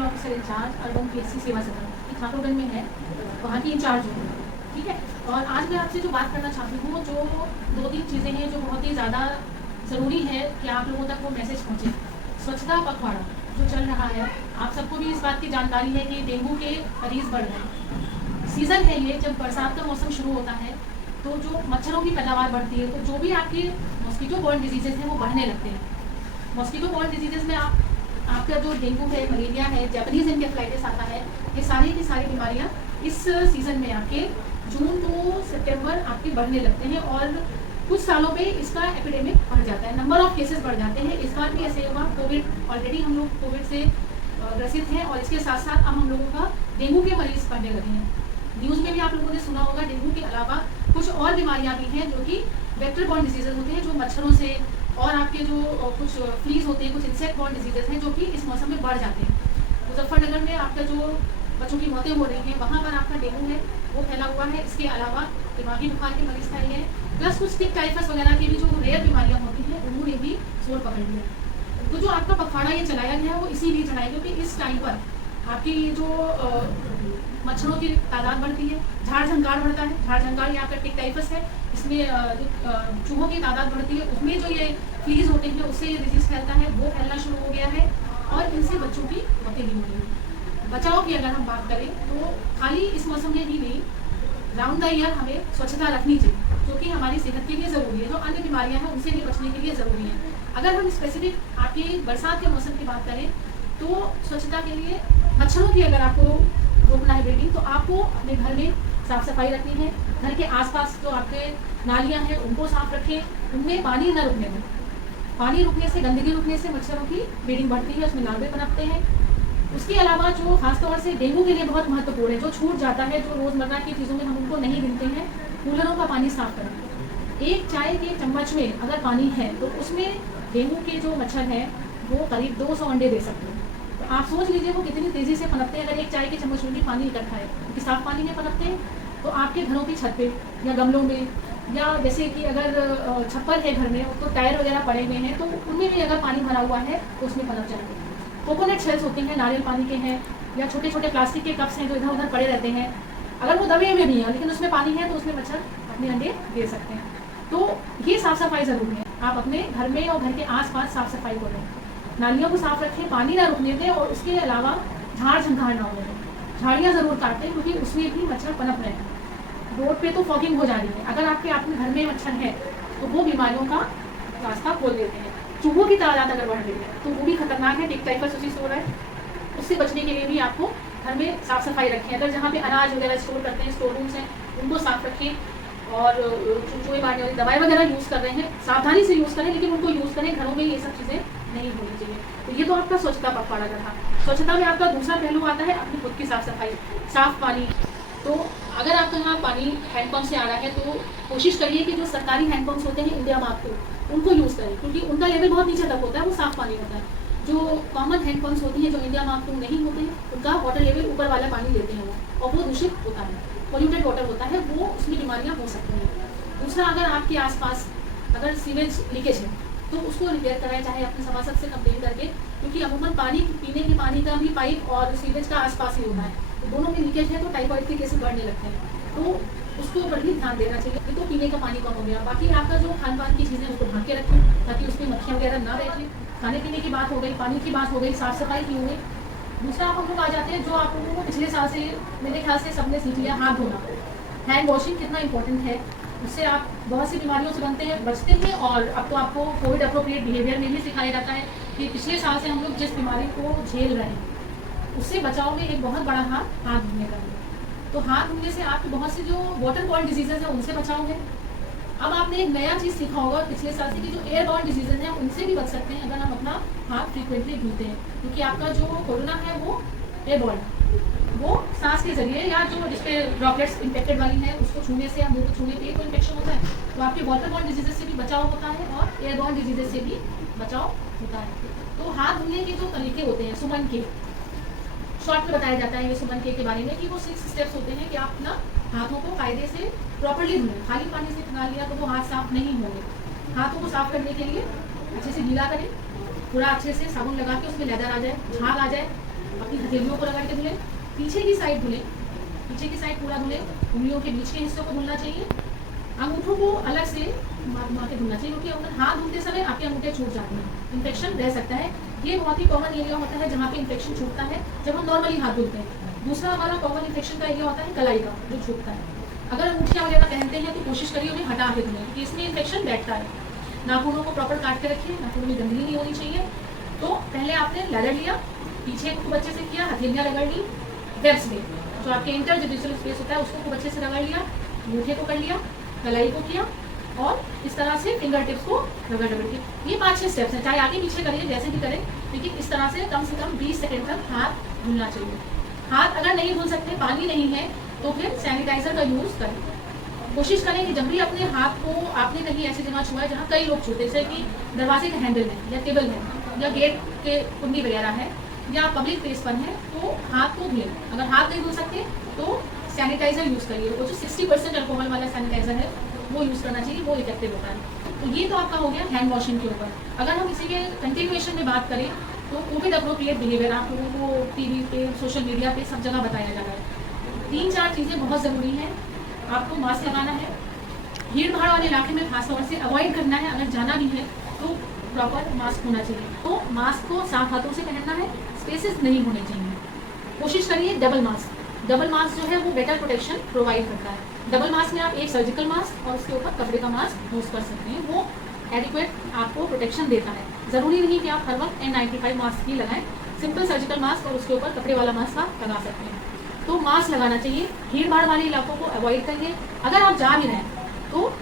Medical officer in-charge urban PHC Seva Sadan की ठाकुरगंज में है, वहाँ की इंचार्ज हूँ। ठीक है, और आज मैं आपसे जो बात करना चाहती हूँ, जो 2-3 चीज़ें हैं जो बहुत ही ज़्यादा ज़रूरी है कि आप लोगों तक वो मैसेज पहुँचे। स्वच्छता पखवाड़ा जो चल रहा है, आप सबको भी इस बात की जानकारी है कि डेंगू के मरीज़ बढ़ रहे हैं। सीज़न है ये, जब बरसात का मौसम शुरू होता है तो जो मच्छरों की पैदावार बढ़ती है, तो जो भी आपके मॉस्किटो बॉर्न डिजीजेज हैं वो बढ़ने लगते हैं। मॉस्किटो बॉर्न डिजीजेज में आपका जो डेंगू है, मलेरिया है, जापानीज एनकेफेलाइटिस आता है, ये सारी की सारी बीमारियां इस सीज़न में आपके जून टू सितंबर आपके बढ़ने लगते हैं और कुछ सालों में इसका एपिडेमिक बढ़ जाता है, नंबर ऑफ केसेस बढ़ जाते हैं। इस बार भी ऐसे हुआ, कोविड ऑलरेडी हम लोग कोविड से ग्रसित हैं और इसके साथ साथ अब हम लोगों का डेंगू के मरीज बढ़ने लगे हैं। न्यूज़ में भी आप लोगों ने सुना होगा, डेंगू के अलावा कुछ और बीमारियां भी हैं जो कि वेक्टर बॉर्न डिजीजेज होते हैं, जो मच्छरों से और आपके जो कुछ फ्लीज होते हैं, कुछ इंसेक्ट बॉर्न डिजीजेज हैं जो कि इस मौसम में बढ़ जाते हैं। मुजफ्फरनगर में आपका जो बच्चों की मौतें हो रही हैं, वहाँ पर आपका डेंगू है वो फैला हुआ है। इसके अलावा दिमागी बुखार के मरीज फैले हैं, प्लस कुछ टिक टाइफस वगैरह की भी जो रेयर बीमारियाँ होती हैं उन्होंने भी जोर पकड़ लिया। तो जो आपका पखवाड़ा ये चलाया गया है वो इसीलिए चलाया गया क्योंकि इस टाइम पर आपकी जो मच्छरों की तादाद बढ़ती है, झाड़ झंकार बढ़ता है। झाड़ झंकार या आपका टिक टाइफस है, इसमें चूहों की तादाद बढ़ती है, उसमें जो ये फ्लीज होते हैं उससे ये डिजीज फैलता है, वो फैलना शुरू हो गया है और इनसे बच्चों की मौतें भी हो रही हैं। बचाव की अगर हम बात करें तो खाली इस मौसम में ही नहीं, राउंड द ईयर हमें स्वच्छता रखनी चाहिए, जो कि हमारी सेहत के लिए ज़रूरी है। जो अन्य बीमारियां हैं उनसे भी बचने के लिए ज़रूरी है। अगर हम स्पेसिफिक आपकी बरसात के मौसम की बात करें तो स्वच्छता के लिए मच्छरों की अगर आपको रोकना है ब्रीडिंग, तो आपको अपने घर में साफ़ सफाई रखनी है। घर के आसपास जो आपके नालियाँ हैं उनको साफ रखें, उनमें पानी न रुकने दें। पानी रुकने से, गंदगी रुकने से मच्छरों की ब्रीडिंग बढ़ती है, उसमें लार्वे पनपते हैं। उसके अलावा जो खासतौर से डेंगू के लिए बहुत महत्वपूर्ण है, जो छूट जाता है, जो रोज़मर्रा की चीज़ों में हम उनको नहीं गिनते हैं, कूलरों का पानी साफ करें। एक चाय के चम्मच में अगर पानी है तो उसमें डेंगू के जो मच्छर हैं वो करीब 200 अंडे दे सकते हैं। तो आप सोच लीजिए वो कितनी तेज़ी से पनपते हैं। अगर एक चाय के चम्मच में भी पानी इकट्ठा है, क्योंकि साफ पानी में पनपते हैं, तो आपके घरों की छत पे या गमलों में, या जैसे कि अगर छप्पर है घर में तो टायर वगैरह पड़े हुए हैं तो उनमें भी अगर पानी भरा हुआ है तो उसमें पनप जाएंगे। कोकोनट शेल्स होते हैं, नारियल पानी के हैं, या छोटे छोटे प्लास्टिक के कप्स हैं जो इधर उधर पड़े रहते हैं, अगर वो दबे हुए भी हैं लेकिन उसमें पानी है तो उसमें मच्छर अपने अंडे दे सकते हैं। तो ये साफ़ सफाई ज़रूरी है। आप अपने घर में और घर के आसपास साफ़ सफाई करें, नालियों को साफ रखें, पानी ना रुकने दें और उसके अलावा झाड़ झंकार ना होने दें। झाड़ियाँ ज़रूर काटें क्योंकि उसमें भी मच्छर पनप रहे हैं। रोड पे तो फॉगिंग हो जा रही है, अगर आपके घर में मच्छर है तो वो बीमारियों का रास्ता खोल देते हैं। चूहों की तादाद अगर बढ़ रही है तो वो भी खतरनाक है, टिक टाइफस उसी से हो रहा है। उससे बचने के लिए भी आपको घर में साफ़ सफाई रखें। अगर जहाँ पे अनाज वगैरह स्टोर करते हैं, स्टोर रूम्स हैं, उनको साफ रखें और चूहे मारने वाली दवाई वगैरह यूज़ कर रहे हैं, सावधानी से यूज़ करें, लेकिन उनको यूज़ करें, घरों में ये सब चीज़ें नहीं होनी चाहिए। तो ये तो आपका स्वच्छता पखवाड़ा का था। स्वच्छता में आपका दूसरा पहलू आता है अपनी खुद की साफ़ सफाई, साफ़ पानी। तो अगर आपके यहाँ पानी हैंडपम्प से आ रहा है तो कोशिश करिए कि जो सरकारी हैंडपम्प्स होते हैं इंडिया मार्क के, उनको यूज़ करें, क्योंकि उनका लेवल बहुत नीचे तक होता है, वो साफ़ पानी होता है। जो कॉमन हैंडपम्प्स होती हैं जो इंडिया मार्क टू नहीं होते हैं, उनका वाटर लेवल ऊपर वाला पानी लेते हैं वो, और वो दूषित होता है, पोल्यूटेड वाटर होता है, वो उसमें बीमारियाँ हो सकती हैं। दूसरा, अगर आपके आसपास अगर सीवेज लीकेज है तो उसको रिपेयर कराएं, चाहे अपने सभासद से कंप्लेन करके, क्योंकि अमूमन पानी, पीने के पानी का भी पाइप और सीवेज का आसपास ही होता है, तो दोनों में लीकेज है तो टाइफाइड के केसेस बढ़ने लगते हैं। तो उसको ऊपर भी ध्यान देना चाहिए। ये तो पीने का पानी कम हो गया, बाकी आपका जो खान पान की चीज़ें उसको ढक के रखें ताकि उसमें मक्खियाँ वगैरह ना बैठें। खाने पीने की बात हो गई, पानी की बात हो गई, साफ़ सफाई की हो गई। दूसरा आप हम लोग आ जाते हैं जो आप लोगों को पिछले साल से मेरे ख्याल से सबने सीख लिया, हाथ धोना। हैंड वॉशिंग कितना इंपॉर्टेंट है, उससे आप बहुत सी बीमारियों से बचते हैं। और अब तो आपको कोविड अप्रोप्रिएट बिहेवियर में भी सिखाया जाता है कि पिछले साल से हम लोग जिस बीमारी को झेल रहे हैं उससे बचाव में एक बहुत बड़ा हाथ धोने का है। तो हाथ धोने से आपके बहुत से जो वाटर बॉर्न डिजीजेज हैं उनसे बचाव है। अब आपने एक नया चीज़ सीखा होगा पिछले साल से कि जो एयर बॉर्न डिजीजेज हैं उनसे भी बच सकते हैं अगर हम अपना हाथ फ्रीक्वेंटली धोते हैं, क्योंकि आपका जो कोरोना है वो एयरबॉर्न, वो सांस के जरिए या जो जिसपे ड्रॉपलेट्स इन्फेक्टेड वाली है उसको छूने से या मुंह को छूने पे कोई इन्फेक्शन होता है, तो आपके वाटर बॉर्न डिजीजेज से भी बचाव होता है और एयरबॉर्न डिजीजेज से भी बचाव होता है। तो हाथ धोने के जो तरीके होते हैं, सुमन के शॉर्ट में बताया जाता है ये सुमन के बारे में कि वो 6 स्टेप्स होते हैं कि आप अपना हाथों को कायदे से प्रॉपर्ली धोएं। खाली पानी से खंगा लिया तो वो हाथ साफ नहीं होंगे। हाथों को साफ करने के लिए अच्छे से गीला करें, पूरा अच्छे से साबुन लगा के उसमें लेदर आ जाए, झाग आ जाए, हाथ की हथेलियों को रगड़ के धुलें, पीछे की साइड धुलें, पीछे की साइड पूरा धुलें, उंगलियों के बीच के हिस्सों को धुलना चाहिए, अंगूठों को अलग से घुमा के धुलना चाहिए, क्योंकि अगर हाथ धुलते समय आपके अंगूठे छूट जाते हैं, इन्फेक्शन रह सकता है। ये बहुत ही कॉमन एरिया होता है जहाँ पे इन्फेक्शन छूटता है जब हम नॉर्मली हाथ धुलते हैं। दूसरा हमारा कॉमन इन्फेक्शन का एरिया होता है कलाई का, जो छूटता है। अगर अंगूठियाँ वगैरह पहनते हैं तो कोशिश करिए उन्हें हटा के धुलें, क्योंकि इसमें इन्फेक्शन बैठता है। नाखूनों को प्रॉपर काट के रखिए, नाखूनों में गंदगी नहीं होनी चाहिए। तो पहले आपने रगड़ लिया, पीछे को खूब अच्छे से किया, हथेलियाँ रगड़ ली, वेब्स में जो आपके इंटरजुडिशल स्पेस होता है उसको खूब अच्छे से रगड़ लिया, अंगूठे को कर लिया, कलाई को किया, और इस तरह से फिंगर टिप्स को रगड़ के। ये 5-6 स्टेप्स हैं, चाहे आगे पीछे करिए जैसे भी करें, लेकिन इस तरह से कम 20 सेकंड तक हाथ धुलना चाहिए। हाथ अगर नहीं धुल सकते, पानी नहीं है, तो फिर सैनिटाइजर का यूज़ करें। कोशिश करें कि जब भी अपने हाथ को आपने कहीं ऐसी जगह छुआ है जहाँ कई लोग छूते, जैसे कि दरवाजे का हैंडल है या टेबल है या गेट के कुंडी वगैरह है या पब्लिक प्लेस पर है, तो हाथ को धुलें। अगर हाथ नहीं धुल सकते तो सैनिटाइजर यूज़ करिए, वो जो 60% अल्कोहल वाला सैनिटाइजर है वो यूज़ करना चाहिए, वो इफेक्टिव होता है। तो ये तो आपका हो गया हैंड वॉशिंग के ऊपर। अगर हम इसी के कंटिन्यूएशन में बात करें तो कोविड अप्रोप्रिएट बिहेवियर आप लोगों को टीवी पे, सोशल मीडिया पे सब जगह बताया जा रहा है। 3-4 चीज़ें बहुत ज़रूरी हैं। आपको मास्क लगाना है, भीड़ भाड़ वाले इलाके में खासतौर से अवॉइड करना है। अगर जाना भी है तो प्रॉपर मास्क होना चाहिए। तो मास्क को साफ हाथों से पहनना है, स्पेसेस नहीं होने चाहिए। कोशिश करिए डबल मास्क। डबल मास्क जो है वो बेटर प्रोटेक्शन प्रोवाइड करता है। डबल मास्क में आप एक सर्जिकल मास्क और उसके ऊपर कपड़े का मास्क यूज़ कर सकते हैं, वो एडिक्वेट आपको प्रोटेक्शन देता है। ज़रूरी नहीं कि आप हर वक्त N95 मास्क ही लगाएं, सिंपल सर्जिकल मास्क और उसके ऊपर कपड़े वाला मास्क आप लगा सकते हैं। तो मास्क लगाना चाहिए, भीड़ भाड़ वाले इलाकों को अवॉइड करिए। अगर आप जा भी रहे हैं तो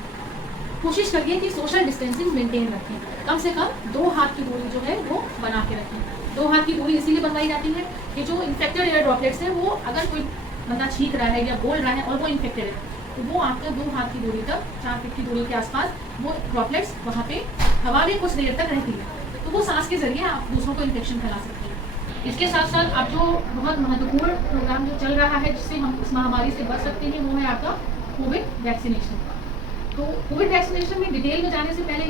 कोशिश करिए कि सोशल डिस्टेंसिंग मेंटेन रखें, कम से कम 2 हाथ की दूरी जो है वो बना के रखें। 2 हाथ की दूरी इसीलिए बनवाई जाती है कि जो इन्फेक्टेड एयर ड्रॉपलेट्स हैं वो अगर कोई बंदा छींक रहा है या बोल रहा है और वो इन्फेक्टेड है तो वो आपका 2 हाथ की दूरी तक, 4 फीट की दूरी के आसपास वो ड्रॉपलेट्स वहाँ पे हवा में कुछ देर तक रहती है, तो वो सांस के जरिए आप दूसरों को इन्फेक्शन फैला सकते हैं। इसके साथ साथ अब जो बहुत महत्वपूर्ण प्रोग्राम जो चल रहा है जिससे हम इस महामारी से बच सकते हैं, वो है आपका कोविड वैक्सीनेशन। तो कोविड वैक्सीनेशन में डिटेल में जाने से पहले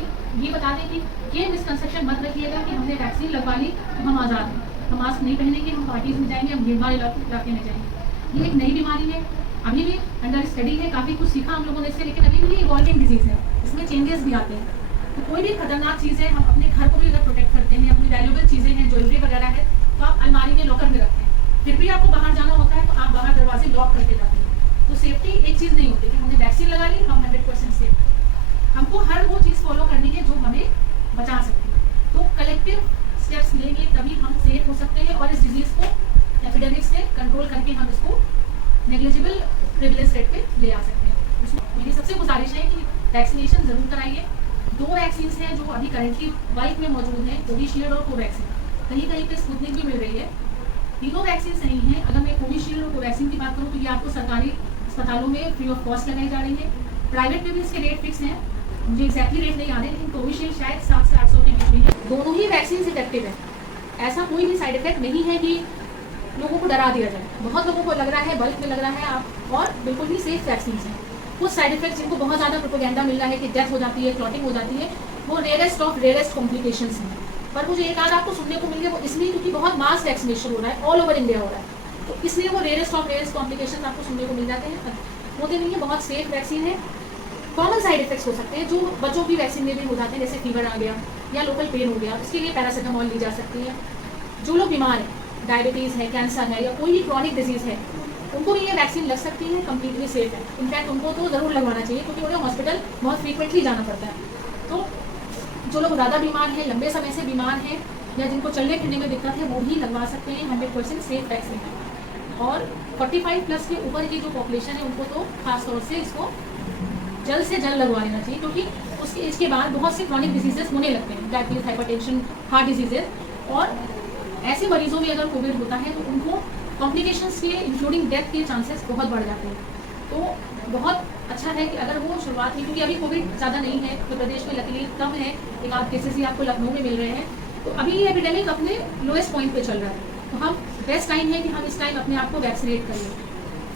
ये बता दें कि ये मिसकंसेप्शन मत रखिएगा कि हमने वैक्सीन लगवा ली तो हम आज़ाद हैं, हम मास्क नहीं पहनेंगे, हम पार्टीज में जाएंगे, हम भीड़ भाड़ इलाके में जाएंगे। ये एक नई बीमारी है, अभी भी अंडर स्टडी है, काफ़ी कुछ सीखा हम लोगों ने इससे, लेकिन अभी भी ये इवॉल्विंग डिजीज़ है, इसमें चेंजेस भी आते हैं। तो कोई भी खतरनाक चीज़ है, हम अपने घर को भी अगर प्रोटेक्ट करते हैं, अपनी वैल्यूबल चीज़ें हैं, ज्वेलरी वगैरह है, तो आप अलमारी में लॉकर में रखते हैं। फिर भी आपको बाहर जाना होता है तो आप बाहर दरवाजे लॉक करके जाते हैं। तो सेफ्टी एक चीज़ नहीं होती कि हमने वैक्सीन लगा ली हम 100% सेफ। हमको हर वो चीज़ फॉलो करनी है जो हमें बचा सकती है। तो कलेक्टिव स्टेप्स लेंगे तभी हम सेफ हो सकते हैं और इस डिजीज़ को एपिडेमिक से कंट्रोल करके हम इसको नेग्लिजिबल प्रिविलेज रेट पे ले आ सकते हैं। इसमें मेरी सबसे गुजारिश है कि वैक्सीनेशन ज़रूर कराइए। 2 वैक्सीन हैं जो अभी करेंटली बल्क में मौजूद हैं, कोविशील्ड और कोवैक्सीन। कहीं कहीं पे स्पुतनिक भी मिल रही है। तीनों वैक्सीन नहीं हैं। अगर मैं कोविशील्ड और कोवैक्सीन की बात करूँ तो ये आपको सरकारी अस्पतालों में फ्री ऑफ कॉस्ट लगाई जा रही है। प्राइवेट में भी इसके रेट फिक्स हैं, मुझे एक्जैक्टली रेट नहीं आ रहे, लेकिन कोविशील्ड शायद 700 से 800 के बीच में है। दोनों ही वैक्सीन इफेक्टिव है, ऐसा कोई भी साइड इफेक्ट नहीं है कि लोगों को डरा दिया जाए। बहुत लोगों को लग रहा है, बल्क में लग रहा है आप, और बिल्कुल ही सेफ वैक्सीन हैं। कुछ साइड इफेक्ट्स जिनको बहुत ज़्यादा प्रोपेगेंडा मिल रहा है कि डेथ हो जाती है, क्लॉटिंग हो जाती है, वो रेयरेस्ट ऑफ रेयरेस्ट कॉम्प्लिकेशंस हैं। पर मुझे एक आध आपको सुनने को मिल गया, वो इसलिए क्योंकि बहुत मास वैक्सीनेशन हो रहा है, ऑल ओवर इंडिया हो रहा है, तो इसलिए वो रेयरेस्ट ऑफ रेयरेस्ट कॉम्प्लिकेशन आपको सुनने को मिल जाते हैं। होते नहीं है, बहुत सेफ वैक्सीन है। कॉमन साइड इफेक्ट्स हो सकते हैं जो बच्चों की वैक्सीन में भी हो जाते हैं, जैसे फीवर आ गया या लोकल पेन हो गया, उसके लिए पैरासीटामोल ली जा सकती है। जो लोग बीमार हैं, डायबिटीज़ है, कैंसर है या कोई भी क्रॉनिक डिजीज़ है, उनको भी ये वैक्सीन लग सकती है, कम्प्लीटली सेफ है। इनफैक्ट उनको तो ज़रूर लगवाना चाहिए क्योंकि उन्हें हॉस्पिटल बहुत फ्रीक्वेंटली जाना पड़ता है। तो जो लोग ज़्यादा बीमार हैं, लंबे समय से बीमार हैं या जिनको चलने फिरने में दिक्कत है, वो भी लगवा सकते हैं। 100% सेफ वैक्सीन है। और 45+ के ऊपर की जो पॉपुलेशन है उनको तो खास तौर से इसको जल्द से जल्द लगवा लेना चाहिए, क्योंकि उसके इसके बाद बहुत से क्रॉनिक डिजीजेस होने लगते हैं, डायबिटीज, हाइपरटेंशन, हार्ट डिजीजेज। और ऐसे मरीजों में अगर कोविड होता है तो उनको कॉम्प्लिकेशंस के इंक्लूडिंग डेथ के चांसेस बहुत बढ़ जाते हैं। तो बहुत अच्छा है कि अगर वो शुरुआत में, क्योंकि अभी कोविड ज़्यादा नहीं है तो प्रदेश में लकीली कम है, एक आध केसेस ही आपको लखनऊ में मिल रहे हैं, तो अभी ये एपिडेमिक अपने लोएस्ट पॉइंट पे चल रहा है। तो हम बेस्ट टाइम है कि हम इस टाइम अपने आप को वैक्सीनेट करें।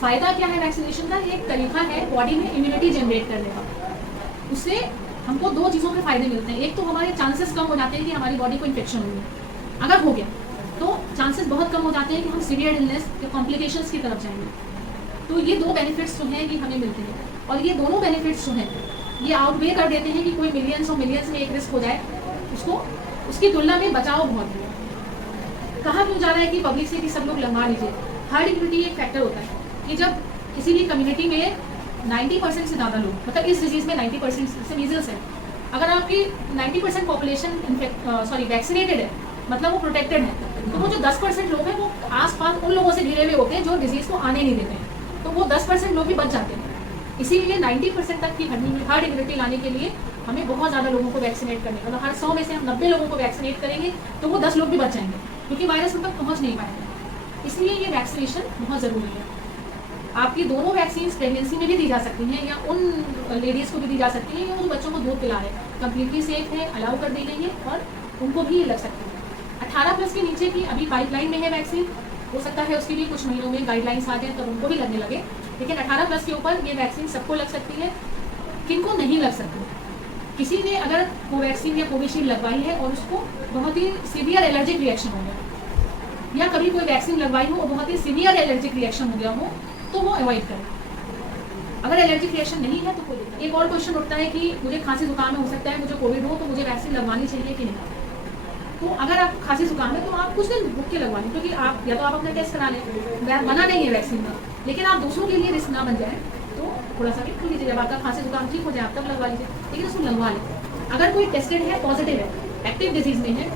फ़ायदा क्या है वैक्सीनेशन का? एक तरीका है बॉडी में इम्यूनिटी जनरेट करने का। उससे हमको 2 चीज़ों के फ़ायदे मिलते हैं। एक तो हमारे चांसेस कम हो जाते हैं कि हमारी बॉडी को इन्फेक्शन होगी, अगर हो गया तो चांसेस बहुत कम हो जाते हैं कि हम सीवियर इलनेस या कॉम्प्लिकेशंस की तरफ जाएंगे। तो ये 2 बेनिफिट्स जो हैं ये हमें मिलते हैं, और ये दोनों बेनिफिट्स जो हैं ये आउटवे कर देते हैं कि कोई मिलियंस और मिलियंस में एक रिस्क हो जाए, उसको उसकी तुलना में बचाव बहुत है। कहा क्यों जा रहा है कि पब्लिक से कि सब लोग लगवा लीजिए? हर्ड इम्यूनिटी एक फैक्टर होता है कि जब किसी भी कम्युनिटी में 90% से ज़्यादा लोग, मतलब इस डिजीज़ में 90% से मीजल्स है, अगर आपकी 90% पॉपुलेशन वैक्सीनेटेड है, मतलब वो प्रोटेक्टेड है, तो वो जो 10% लोग हैं वो आसपास उन लोगों से घिरे हुए होते हैं जो डिजीज़ को आने नहीं देते हैं, तो वो 10% लोग भी बच जाते हैं। इसीलिए 90% तक की हर्ड इम्यूनिटी लाने के लिए हमें बहुत ज़्यादा लोगों को वैक्सीनेट करने, मतलब हर 100 में से हम 90 लोगों को वैक्सीनेट करेंगे तो वो 10 लोग भी बच जाएंगे, क्योंकि वायरस उन तक पहुँच नहीं पाएगा। इसलिए ये वैक्सीनेशन बहुत ज़रूरी है। आपकी दोनों वैक्सीन प्रेगनेंसी में भी दी जा सकती हैं, या उन लेडीज़ को भी दी जा सकती हैं या उन बच्चों को दूध पिला रहे हैं, कम्प्लीटली सेफ है, अलाउ कर दी गई है, और उनको भी लग सकती है। 18+ के नीचे की अभी पाइपलाइन में है वैक्सीन, हो सकता है उसकी भी कुछ महीनों में गाइडलाइंस आ जाए तब उनको भी लगने लगे, लेकिन 18+ के ऊपर ये वैक्सीन सबको लग सकती है। किनको नहीं लग सकती? किसी ने अगर कोवैक्सीन या कोविशील्ड लगवाई है और उसको बहुत ही सीवियर एलर्जिक रिएक्शन हो गया, या कभी कोई वैक्सीन लगवाई हो और बहुत ही सीवियर एलर्जिक रिएक्शन हो गया हो, तो वो अवॉइड करें। अगर एलर्जिक रिएक्शन नहीं है तो कोई। एक और क्वेश्चन उठता है कि मुझे खांसी जुकाम हो सकता है, मुझे कोविड हो, तो मुझे वैक्सीन लगवानी चाहिए कि नहीं? तो अगर आप खांसी जुकाम है तो आप कुछ दिन रुक के लगवा लें, क्योंकि आप या तो आप अपना टेस्ट करा लें, मना नहीं है वैक्सीन का, लेकिन आप दूसरों के लिए रिस्क ना बन जाए तो थोड़ा सा वेट कर लीजिए, जब आपका खांसी जुकाम ठीक हो जाए आप तब लगवा लीजिए, लेकिन उसको लगवा लें। अगर कोई टेस्टेड है, पॉजिटिव है, एक्टिव डिजीज़ में है,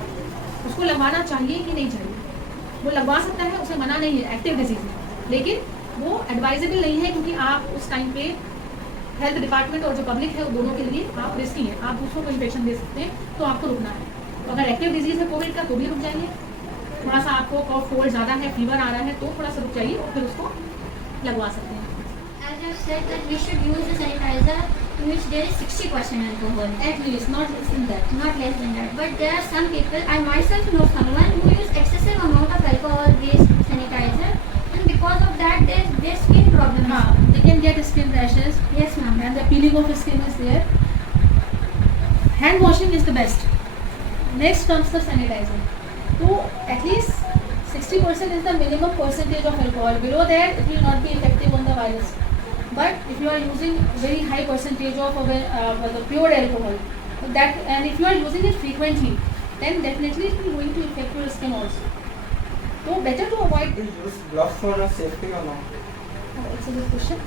उसको लगवाना चाहिए कि नहीं चाहिए? वो लगवा सकता है, उसे मना नहीं है एक्टिव डिजीज़ में, लेकिन वो एडवाइजेबल नहीं है, क्योंकि आप उस टाइम पे हेल्थ डिपार्टमेंट और जो पब्लिक है दोनों के लिए आप रिस्की हैं, आप दूसरों को इन्फेक्शन दे सकते हैं, तो आपको रुकना है। तो अगर एक्टिव डिजीज़ है कोविड का तो भी रुक जाइए, थोड़ा सा आपको कॉफ कोल्ड ज़्यादा है, फीवर आ रहा है तो थोड़ा सा रुक जाइए और फिर उसको लगवा सकते हैं। As you said that we should use the sanitizer in which there is 60% alcohol. At least, not less than that. Not less than that. But there are some people, I myself know someone who use excessive amount of alcohol-based sanitizer, and because of that, their skin problem. They can get skin rashes. Yes, ma'am. And the peeling of skin is there. Hand washing is the best. Next comes the sanitizer. So at least 60% is the minimum percentage of alcohol. Below that, it will not be effective on the virus. But if you are using very high percentage of the pure alcohol, and if you are using it frequently, then definitely it will going to affect your skin also. So better to avoid. Use gloves for safety or not? It's a good question.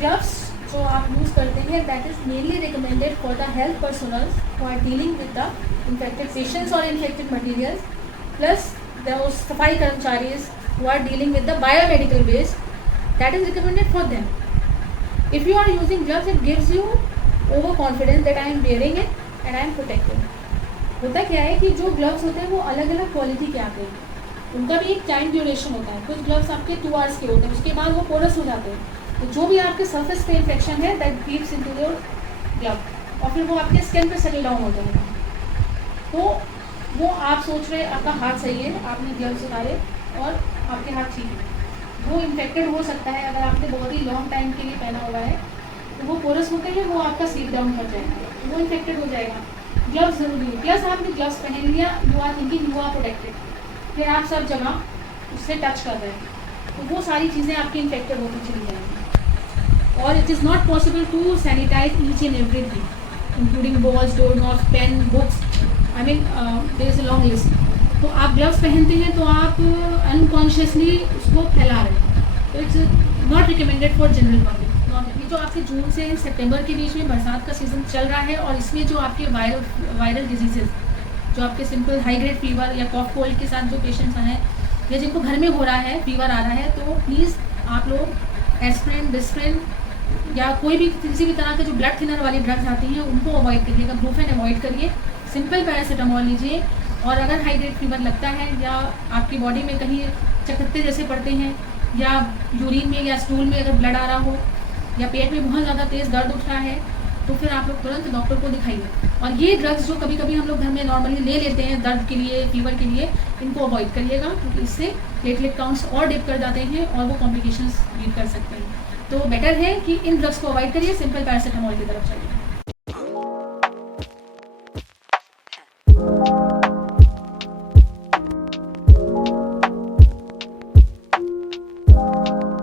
Gloves जो आप use करते हैं, that is mainly recommended for the health personnel who are dealing with the infected patients or infected materials, plus those सफाई कर्मचारीज who are dealing with the biomedical waste, that is recommended for them. If you are using gloves, it gives you overconfidence that I am wearing it and I am protected. होता क्या है कि जो gloves होते हैं वो अलग अलग क्वालिटी के आते हैं, उनका भी एक टाइम ड्यूरेशन होता है। कुछ ग्लव्स आपके 2 आवर्स के होते हैं, उसके बाद वो पोरस हो जाते हैं, तो जो भी आपके सरफेस पे इन्फेक्शन है that keeps into your glove और फिर वो आपके स्किन पे सेटल डाउन हो जाएगा। तो वो आप सोच रहे आपका हाथ सही है, आपने ग्लव्स उतारे और आपके हाथ ठीक है, वो इन्फेक्टेड हो सकता है। अगर आपने बहुत ही लॉन्ग टाइम के लिए पहना हुआ है तो वो पोरस होते हैं, वो आपका सील डाउन कर जाएगा, वो इन्फेक्टेड हो जाएगा। ग्लव्स ज़रूरी है, प्लस आपने ग्लव्स पहन लिया, you are thinking you are protected, फिर आप सब जगह उससे टच कर रहे हैं तो वो सारी चीज़ें आपकी इन्फेक्टेड होती चली जाएंगी। और it is not possible to sanitise each and everything including balls, door knob, pen, books, I mean there is a long list. तो आप ग्लव्स पहनते हैं तो आप अनकॉन्शियसली उसको फैला रहे हैं, तो it's not recommended for general public. ये जो आपके जून से सितंबर के बीच में बरसात का सीज़न चल रहा है और इसमें जो आपके वायरल डिजीजेज, जो आपके सिंपल हाई ग्रेड फीवर या कॉफ कोल्ड के साथ जो पेशेंट्स हैं या जिनको घर में हो रहा है, फीवर आ रहा है, तो प्लीज़ आप लोग एस्प्रिन, डिस्प्रिन या कोई भी किसी भी तरह के जो ब्लड थिनर वाली ड्रग्स आती हैं उनको अवॉइड करिएगा, ब्रूफेन अवॉइड करिए, सिंपल पैरासीटामोल लीजिए। और अगर हाई ग्रेड फीवर लगता है या आपकी बॉडी में कहीं चकत्ते जैसे पड़ते हैं या यूरिन में या स्टूल में अगर ब्लड आ रहा हो या पेट में बहुत ज़्यादा तेज़ दर्द उठ रहा है तो फिर आप लोग तुरंत डॉक्टर को दिखाइए। और ये ड्रग्स जो कभी कभी हम लोग घर में नॉर्मली ले लेते हैं दर्द के लिए, फीवर के लिए, इनको अवॉइड करिएगा, क्योंकि इससे प्लेटलेट काउंट्स और डिप कर जाते हैं और वो कॉम्प्लिकेशंस लीड कर सकते हैं। तो बेटर है कि इन ड्रग्स को अवॉइड करिए, सिंपल पैरासीटामोल की तरफ चलिए।